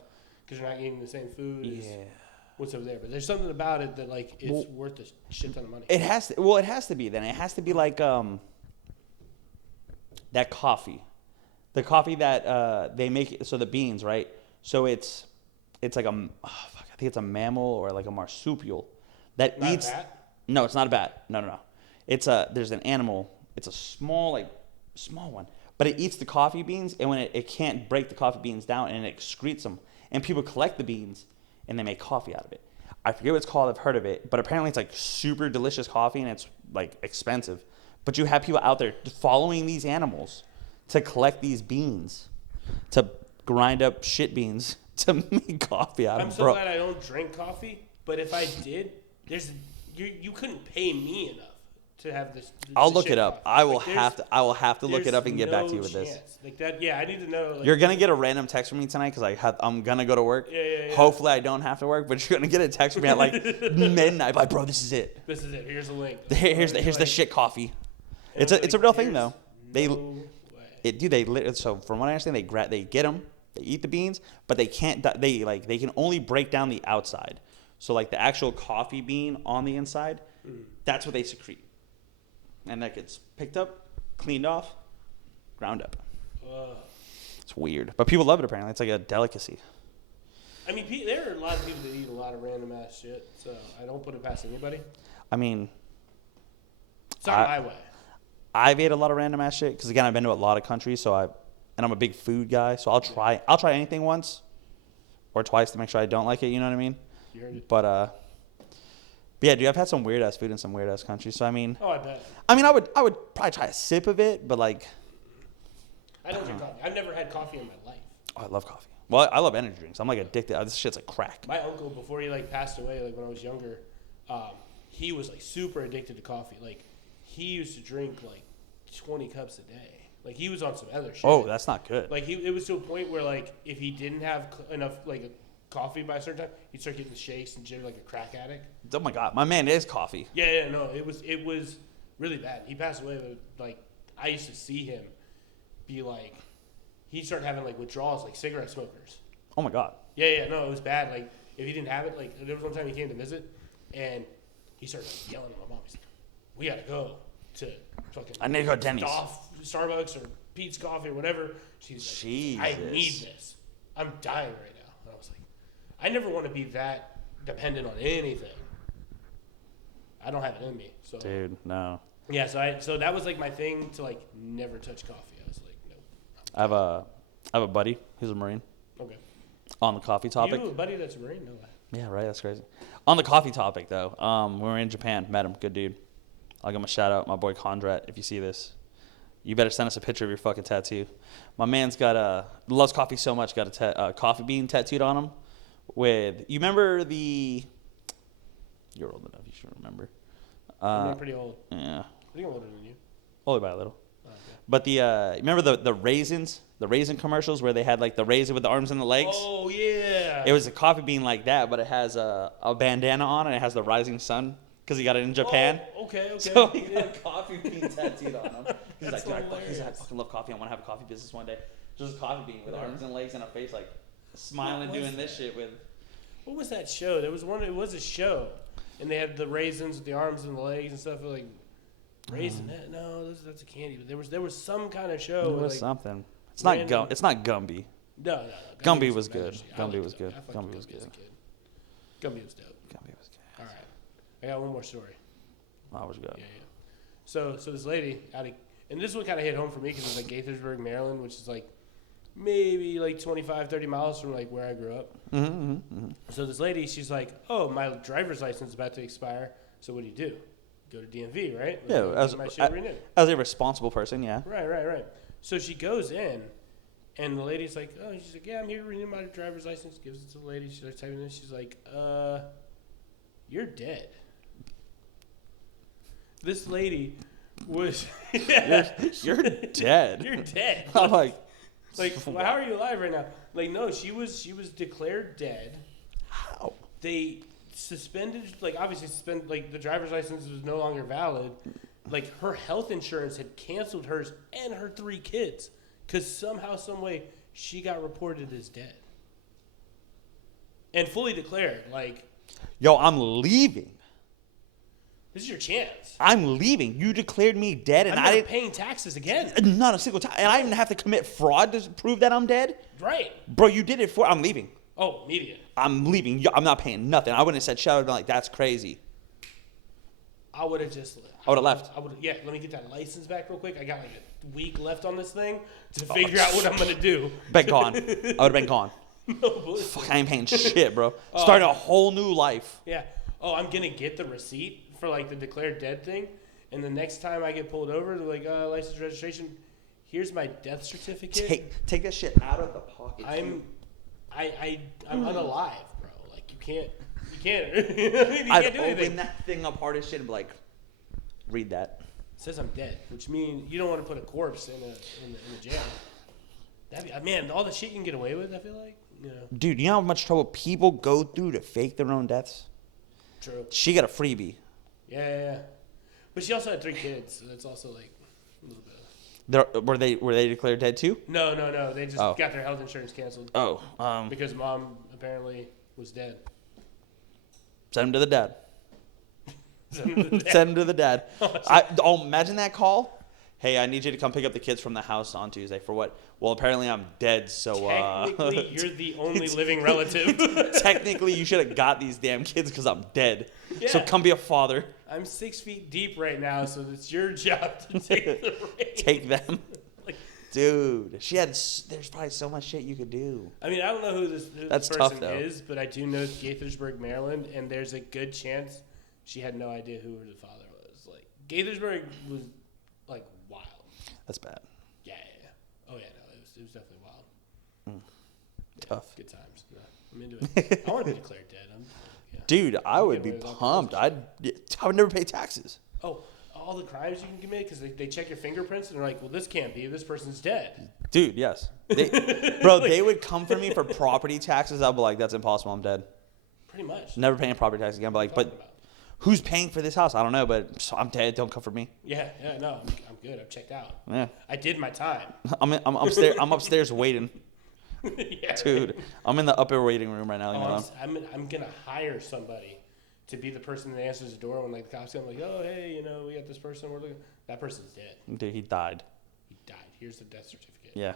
because you're not eating the same food as what's over there. But there's something about it that like it's worth a shit ton of money. It has to. Well, it has to be then. It has to be like that coffee, the coffee that they make. So the beans, right? So it's like I think it's a mammal or like a marsupial that Not eats. a bat? No, it's not a bat. No. It's there's an animal. It's a small one, but it eats the coffee beans, and when it can't break the coffee beans down, and it excretes them, and people collect the beans, and they make coffee out of it. I forget what it's called. I've heard of it, but apparently it's like super delicious coffee, and it's like expensive. But you have people out there following these animals to collect these beans, to grind up shit beans to make coffee out of. I'm so glad I don't drink coffee, but if I did, you couldn't pay me enough to have this. I'll look it up. Coffee. I will have to look it up and get back to you with this. Like that, yeah. I need to know. Like, you're gonna get a random text from me tonight because I'm gonna go to work. Yeah. Hopefully I don't have to work, but you're gonna get a text from me at like midnight. Like, bro, this is it. This is it. Here's the link. Here's the shit coffee. It's a real thing though. No way. So from what I understand, they get them, they eat the beans, but they can't. They can only break down the outside. So like the actual coffee bean on the inside, that's what they secrete, and that gets picked up, cleaned off, ground up. It's weird, but people love it apparently. It's like a delicacy. I mean, there are a lot of people that eat a lot of random ass shit, so I don't put it past anybody. I mean, it's not my way. I've ate a lot of random ass shit because again I've been to a lot of countries, and I'm a big food guy, so I'll try anything once or twice to make sure I don't like it. You know what I mean? You heard it. But yeah, dude, I've had some weird ass food in some weird ass countries. So I mean, I bet. I mean, I would probably try a sip of it, but like, I don't drink coffee. I've never had coffee in my life. Oh, I love coffee. Well, I love energy drinks. I'm like addicted. This shit's like crack. My uncle, before he like passed away, like when I was younger, he was like super addicted to coffee. Like he used to drink like 20 cups a day. Like he was on some other shit. Oh, that's not good. Like it was to a point where like if he didn't have enough like coffee by a certain time, he'd start getting shakes and shit like a crack addict. Oh my god, my man is coffee. Yeah, no, it was really bad. He passed away, but like I used to see him be like, he started having like withdrawals like cigarette smokers. Oh my god. Yeah, no, it was bad. Like if he didn't have it, like there was one time he came to visit, and he started like, yelling at my mom. He's like, "We gotta go to fucking I need to go to Denny's, Starbucks or Pete's Coffee or whatever." She's like, "I need this. I'm dying right now." And I was like, I never want to be that dependent on anything. I don't have it in me. So dude, no. Yeah, so that was like my thing to like never touch coffee. I was like, nope. I have a buddy. He's a Marine. Okay. On the coffee topic. You have a buddy that's a Marine? No way. Yeah, right. That's crazy. On the coffee topic though, we were in Japan. Met him. Good dude. I'll give him a shout out. My boy Condrat. If you see this, you better send us a picture of your fucking tattoo. My man's got loves coffee so much. Got a coffee bean tattooed on him. With you remember the? You're old enough. You should remember. I'm pretty old. Yeah. I think I'm older than you. Only by a little. Okay. But remember the raisins, the raisin commercials where they had like the raisin with the arms and the legs? Oh yeah. It was a coffee bean like that, but it has a bandana on and it has the rising sun because he got it in Japan. Oh, okay. So he got a coffee bean tattooed on him. He's That's like, dude, I hilarious. fucking love coffee. I want to have a coffee business one day. Just a coffee bean with arms and legs and a face like smiling, What was doing this that? shit with. What was that show? There was one. It was a show, and they had the raisins with the arms and the legs and stuff. Like raisin. No, that's a candy. But there was some kind of show. It was like, something. It's not random- It's not Gumby. No. Gumby was good. I Gumby liked was Gumby. good. I fucked Gumby with was Gumby as a good. kid. Gumby was dope. Gumby was good. All right, I got one more story. That was good. Yeah. So this lady and this one kind of hit home for me because it's like Gaithersburg, Maryland, which is like maybe like 25, 30 miles from like where I grew up. So this lady, she's like, "Oh, my driver's license is about to expire. So what do? Go to DMV, right? Yeah, Get my shit renewed." as a responsible person, yeah. Right. So she goes in, and the lady's like, "Oh," she's like, "Yeah, I'm here to renew my driver's license." Gives it to the lady. She's like typing this. She's like, "You're dead." This lady was. You're dead. You're dead. I'm like, well, how are you alive right now? Like, no, she was declared dead. how? They suspended, like, obviously suspended, like, the driver's license was no longer valid. Like, her health insurance had canceled hers and her 3 kids because somehow, some way, she got reported as dead and fully declared. Like, Yo, I'm leaving. this is your chance. I'm leaving. You declared me dead, and I'm I not didn't. paying taxes again. Not a single time. And I didn't have to commit fraud to prove that I'm dead. Right. Bro, you did it for. I'm leaving. Oh, media. I'm leaving. I'm not paying nothing. I wouldn't have said shit. I would have been like, that's crazy. I would have just. I would have left. Yeah, let me get that license back real quick. I got like a week left on this thing to figure out what I'm gonna do. Been gone. I would have been gone. No bullshit. Fuck, I ain't paying shit, bro. Starting a whole new life. Yeah. Oh, I'm gonna get the receipt for like the declared dead thing, and the next time I get pulled over, they're like, license registration. Here's my death certificate. Take that shit out of the pocket. I'm unalive, bro. Like you can't you can't I'd do open anything. that thing up hard as shit and be like, read that. It says I'm dead, which means you don't want to put a corpse in a jail. Man, all the shit you can get away with, I feel like. You know. Dude, you know how much trouble people go through to fake their own deaths? True. She got a freebie. Yeah. But she also had 3 kids, so that's also like a little bit. Were they declared dead too? No. They just got their health insurance canceled. Oh, Because mom apparently was dead. send him to the dad. Send him to the dad. Send him to the dad. Imagine that call. Hey, I need you to come pick up the kids from the house on Tuesday. For what? Well, apparently I'm dead, so Technically, you're the only living relative. technically you should have got these damn kids because I'm dead. Yeah. So come be a father. I'm 6 feet deep right now, so it's your job to take the reins. Take them. Like, Dude, there's probably so much shit you could do. I mean, I don't know who this That's person tough, though. is, but I do know Gaithersburg, Maryland, and there's a good chance she had no idea who her father was. Like, Gaithersburg was, like, wild. That's bad. Yeah. Oh, yeah, no, it was definitely wild. Yeah, Tough. good times. Yeah, I'm into it. I want to be declared dead. Dude, I would be away with all pumped. I would never pay taxes. Oh, all the crimes you can commit because they check your fingerprints and they're like, well, this can't be. This person's dead. Dude, yes. They would come for me for property taxes. I'd be like, that's impossible. I'm dead. Pretty much. Never paying property taxes again. But like, who's paying for this house? I don't know, but so I'm dead. Don't come for me. Yeah, no, I'm good. I'm checked out. Yeah. I did my time. I'm upstairs. I'm upstairs waiting. Yeah, Dude, right. I'm in the upper waiting room right now. You know? I'm gonna hire somebody to be the person that answers the door when like the cops come. Like, oh hey, we got this person. We're looking. That person's dead. Dude, he died. He died. Here's the death certificate. Yeah.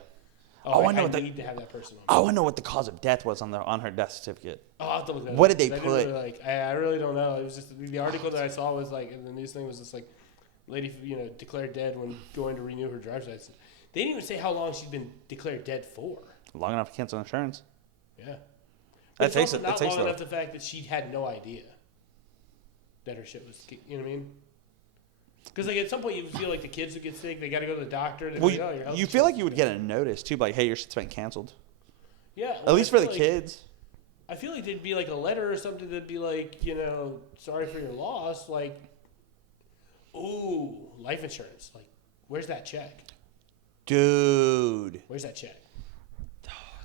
Oh, I know I need to have that person on. I want to know what the cause of death was on her death certificate. Oh, I'll have to look that What up, did they 'cause I didn't put? Really, I really don't know. It was just the article that I saw was like, and the news thing was just like, lady, declared dead when going to renew her driver's license. They didn't even say how long she'd been declared dead for. Long enough to cancel insurance. Yeah. That It's takes also it. not That takes long it. enough the fact that she had no idea that her shit was, you know what I mean? Because like at some point you feel like the kids who get sick, they got to go to the doctor. Well, like, oh, your health you feel like insurance you would is get a notice too, like, hey, your shit's been canceled. Yeah. At least for the like, kids. I feel like there'd be like a letter or something that'd be like, sorry for your loss. Like, ooh, life insurance. Like, Where's that check? Dude. Where's that check?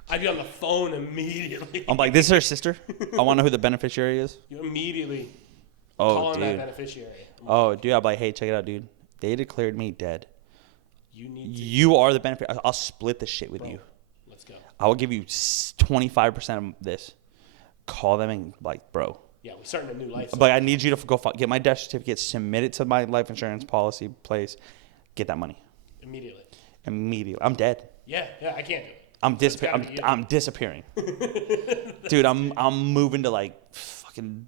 I'd be on the phone immediately. I'm like, this is her sister? I want to know who the beneficiary is. You immediately Oh, calling dude. that beneficiary. Oh, dude. I'm like, hey, check it out, dude. They declared me dead. You are the beneficiary. I'll split the shit with you. Let's go. I will give you 25% of this. Call them and like, bro. Yeah, we're starting a new life. But I need you to go get my death certificate, submit it to my life insurance policy place, get that money Immediately. I'm dead. Yeah, I can't do it. I'm disappearing. Dude, I'm moving to like fucking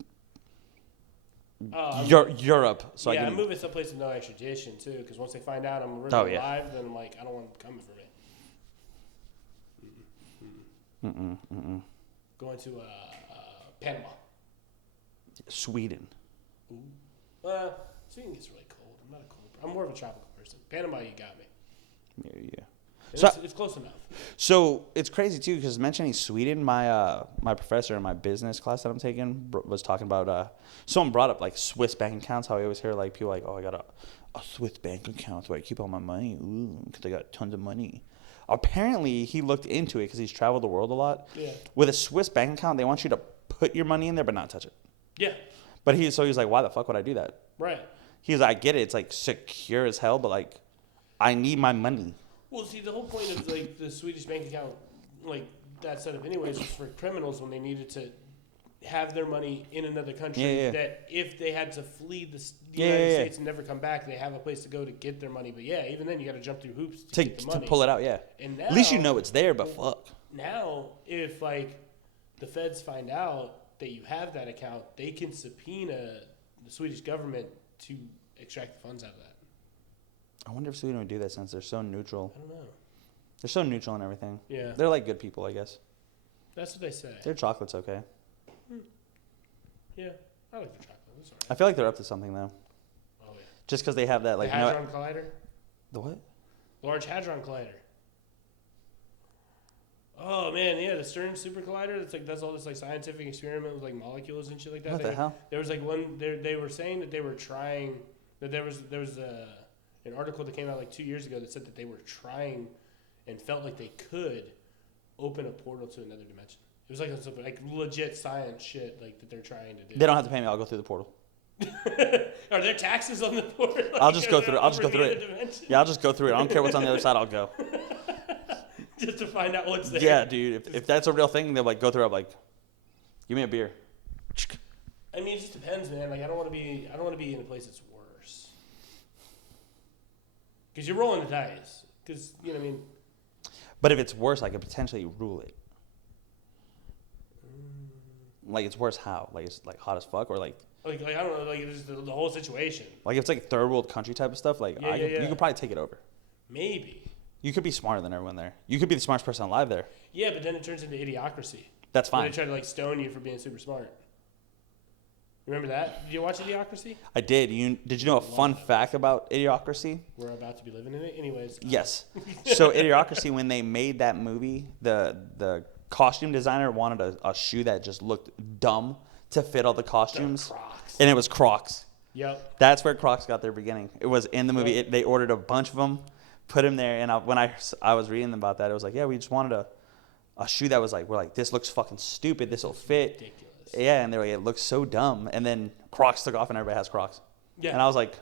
Europe. So I'm moving someplace with no extradition too, because once they find out I'm really alive, then I'm like, I don't want them coming for me. Going to Panama. Sweden. Ooh. Sweden gets really cold. I'm not a cold. I'm more of a tropical person. Panama, you got me. Yeah. So, it's close enough. So it's crazy too, because mentioning Sweden, my professor in my business class that I'm taking was talking about. Someone brought up like Swiss bank accounts. How I always hear like people like, oh, I got a Swiss bank account where I keep all my money. Ooh, because I got tons of money. Apparently, he looked into it because he's traveled the world a lot. Yeah. With a Swiss bank account, they want you to put your money in there but not touch it. Yeah. But he's like, why the fuck would I do that? Right. He's like, I get it. It's like secure as hell, but like, I need my money. Well, see, the whole point of like the Swedish bank account, like that set up anyways, was for criminals when they needed to have their money in another country. That if they had to flee the United States and never come back, they have a place to go to get their money. But yeah, even then you got to jump through hoops to get the money. To pull it out. Yeah. And now, at least you know it's there. But fuck. Now, if like the feds find out that you have that account, they can subpoena the Swedish government to extract the funds out of that. I wonder if Sweden would do that since they're so neutral. I don't know. They're so neutral and everything. Yeah. They're like good people, I guess. That's what they say. Their chocolate's okay. Yeah, I like the chocolate. That's all right. I feel like they're up to something though. Oh yeah. Just because they have that like the Hadron Collider. The what? Large Hadron Collider. Oh man, yeah, the CERN Super Collider. That's like does all this like scientific experiment with like molecules and shit like that. What the hell? There was like one. They were saying that they were trying. That there was an article that came out like 2 years ago that said that they were trying and felt like they could open a portal to another dimension. It was like legit science shit like that they're trying to do. They don't have to pay me. I'll go through the portal. Are there taxes on the portal? Like, I'll just go through it. I'll just go through it. Yeah, I'll just go through it. I don't care what's on the other side. I'll go. Just to find out what's there. Yeah, dude. If that's a real thing, they'll like go through it. I'm like, give me a beer. I mean, it just depends, man. Like, I don't want to be in a place that's worse. Because you're rolling the dice. Because, you know what I mean? But if it's worse, I could potentially rule it. Like, it's worse how? Like, it's like hot as fuck? Or like I don't know. Like, it's just the whole situation. if it's like third world country type of stuff, like, you could probably take it over. Maybe. You could be smarter than everyone there. You could be the smartest person alive there. Yeah, but then it turns into idiocracy. That's fine. They try to, like, stone you for being super smart. Remember that? Did you watch Idiocracy? I did. Did you know a fun fact about Idiocracy? We're about to be living in it anyways. Yes. So Idiocracy, when they made that movie, the costume designer wanted a shoe that just looked dumb to fit all the costumes. Crocs. And it was Crocs. Yep. That's where Crocs got their beginning. It was in the movie. They ordered a bunch of them, put them there, and when I was reading about that, it was like, yeah, we just wanted a shoe that was like, we're like, this looks fucking stupid. This will fit. Ridiculous. Yeah, and they're like, it looks so dumb. And then Crocs took off, and everybody has Crocs. Yeah. And I was like,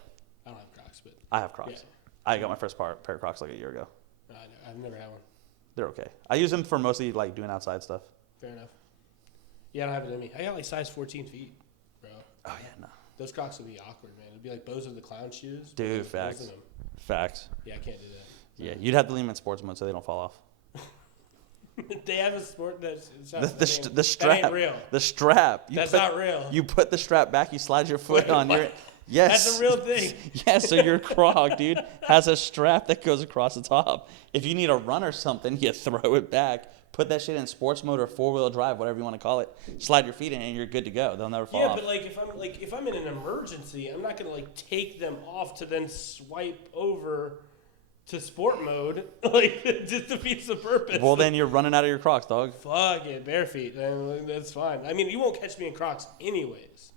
I don't have Crocs, but I have Crocs. Yeah. I got my first pair of Crocs like a year ago. I've never had one. They're okay. I use them for mostly like doing outside stuff. Fair enough. Yeah, I don't have it in me. I got like size 14 feet, bro. Oh yeah, no. Those Crocs would be awkward, man. It'd be like Bozo the Clown shoes. Dude, facts. Facts. Yeah, I can't do that. Yeah, you'd have to leave them in sports mode so they don't fall off. They have a sport that's The strap. That ain't real. The strap. That's not real. You put the strap back. You slide your foot Wait, on what? your. Yes. That's a real thing. Yeah, so your Croc, dude, has a strap that goes across the top. If you need a run or something, you throw it back. Put that shit in sports mode or 4-wheel drive, whatever you want to call it. Slide your feet in, and you're good to go. They'll never fall off. Yeah, but if I'm in an emergency, I'm not gonna like take them off to then swipe over to sport mode, like just defeats the purpose. Well, then you're running out of your Crocs, dog. Fuck it, bare feet. Then that's fine. I mean, you won't catch me in Crocs anyways.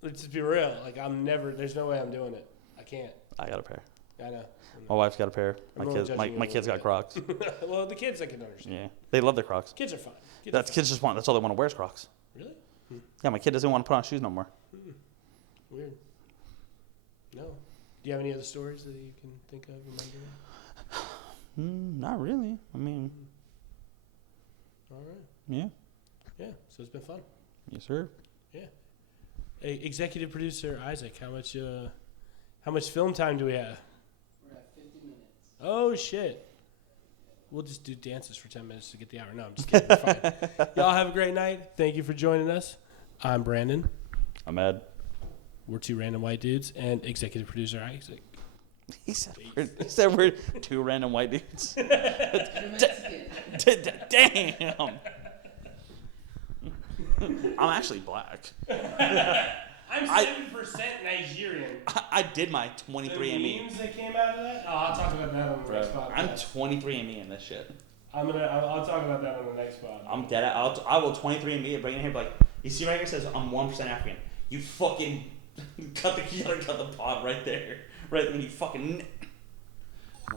Let's just be real. Like there's no way I'm doing it. I can't. I got a pair. I know. My wife's got a pair. I'm a little judging you My a kids little got bit. Crocs. Well, the kids I can understand. Yeah, they love their Crocs. Kids are fine. Kids just want. That's all they want to wear is Crocs. Really? Yeah, my kid doesn't want to put on shoes no more. Weird. No. Do you have any other stories that you can think of? Not really. I mean, All right. yeah. Yeah. So it's been fun. Yes, sir. Yeah. Hey, executive producer Isaac, how much film time do we have? We're at 50 minutes. Oh shit. We'll just do dances for 10 minutes to get the hour. No, I'm just kidding. We're fine. Y'all have a great night. Thank you for joining us. I'm Brandon. I'm Ed. We're two random white dudes and executive producer Isaac. He said we're two random white dudes. Damn. I'm actually black. I'm 7% Nigerian. I did my The 23andMe. memes that came out of that? Oh, I'll talk about that on the next podcast. I'm 23andMe in this shit. I'll talk about that on the next pod. I'm dead. I will 23andMe and bring it here. Like, you see right here it says I'm 1% African. You fucking cut the pod right there. Right when you fucking